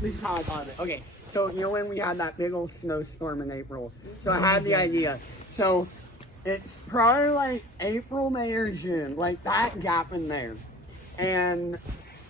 this is how I thought of it. Okay, so you know when we had that big old snowstorm in April? So I had the idea. So it's probably like April, May, or June, like that gap in there. And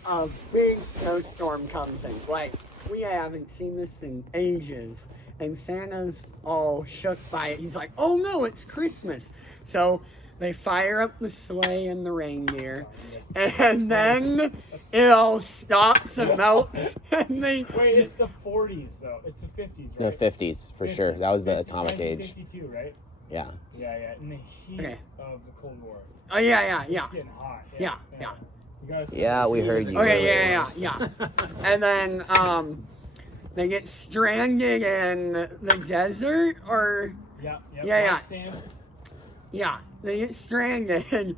a big snowstorm comes in. Like, we haven't seen this in ages. And Santa's all shook by it. He's like, oh no, it's Christmas. So they fire up the sleigh and the reindeer. And then it all stops and melts. And Wait, it's the 40s though. It's the 50s, right? No, 50s for 50s. sure. That was the atomic age. 1952, right? Yeah. Yeah. In the heat of the Cold War. Oh, yeah. It's getting hot. Yeah. Yeah, we heard you. Okay, yeah. And then they get stranded in the desert, or yeah. Yeah, they get stranded,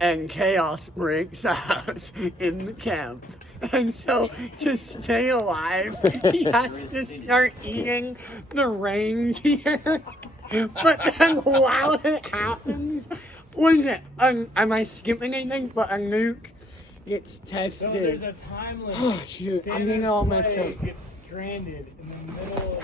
and chaos breaks out in the camp. And so, to stay alive, he has to start eating the reindeer. But then while it happens, what is it? Am I skipping anything? But a nuke gets tested. So there's a time limit. Oh, shoot. I'm getting all messed up. Gets stranded in the middle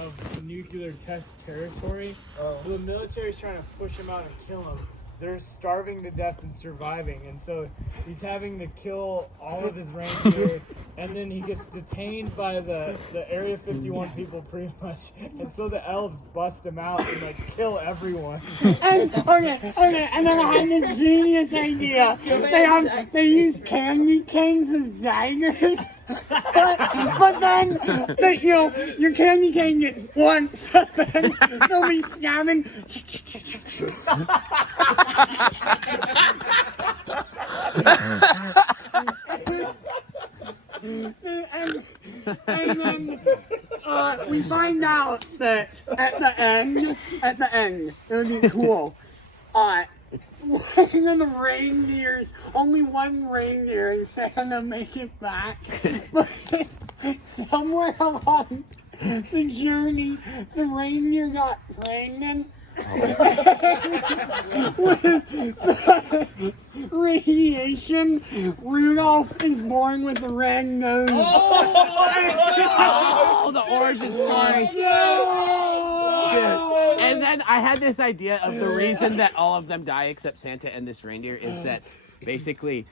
of nuclear test territory. So the military's trying to push him out and kill him. They're starving to death and surviving, and so he's having to kill all of his reindeer, and then he gets detained by the Area 51 people pretty much, and so the elves bust him out and like kill everyone. And and then I had this genius idea. They use candy canes as daggers. But then, your candy cane gets one, so then they'll be stabbing. and then we find out that at the end, it would be cool. One of the reindeers, only one reindeer and Santa make it back, but somewhere along the journey, the reindeer got pregnant. With radiation, Rudolph is born with a red nose. Oh, the origin story. Dude. And then I had this idea of the reason that all of them die except Santa and this reindeer is that basically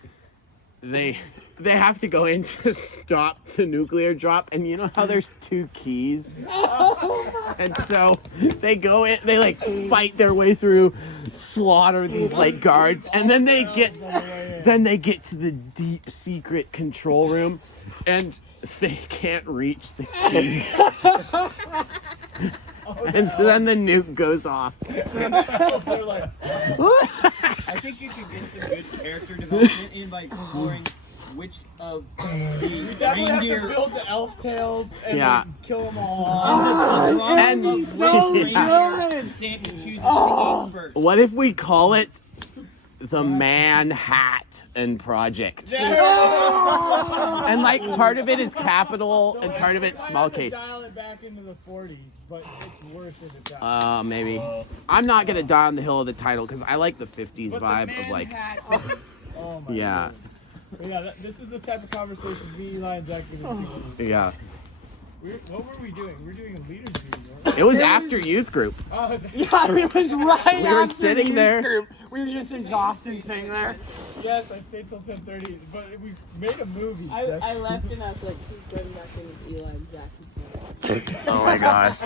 they have to go in to stop the nuclear drop, and you know how there's two keys? And so they go in, they like fight their way through, slaughter these like guards, and then they get to the deep secret control room, and they can't reach the keys. And so then the nuke goes off. They're like, I think you could get some good character development in by exploring which of the reindeer have to build the elf tails and Yeah. kill them all. And So good. Santa chooses to eat first. what if we call it the Manhattan Project? And like part of it is capital and part of it's small case. Dial it back into the 40s, but it's worth it at that. Maybe. I'm not gonna die on the hill of the title because I like the 50s But vibe the of like, Manhattan- oh my yeah, goodness. But yeah, this is the type of conversations me, Eli, and Zach do. yeah. What were we doing? We were doing a leaders meeting, right? It was after youth group. Oh, is it- Yeah, it was right We were after sitting the there. group. We were just exhausted sitting there. yes, I stayed till 10:30, but we made a movie. I left and I was like, who's going back in with Eli and Zach? Oh my gosh.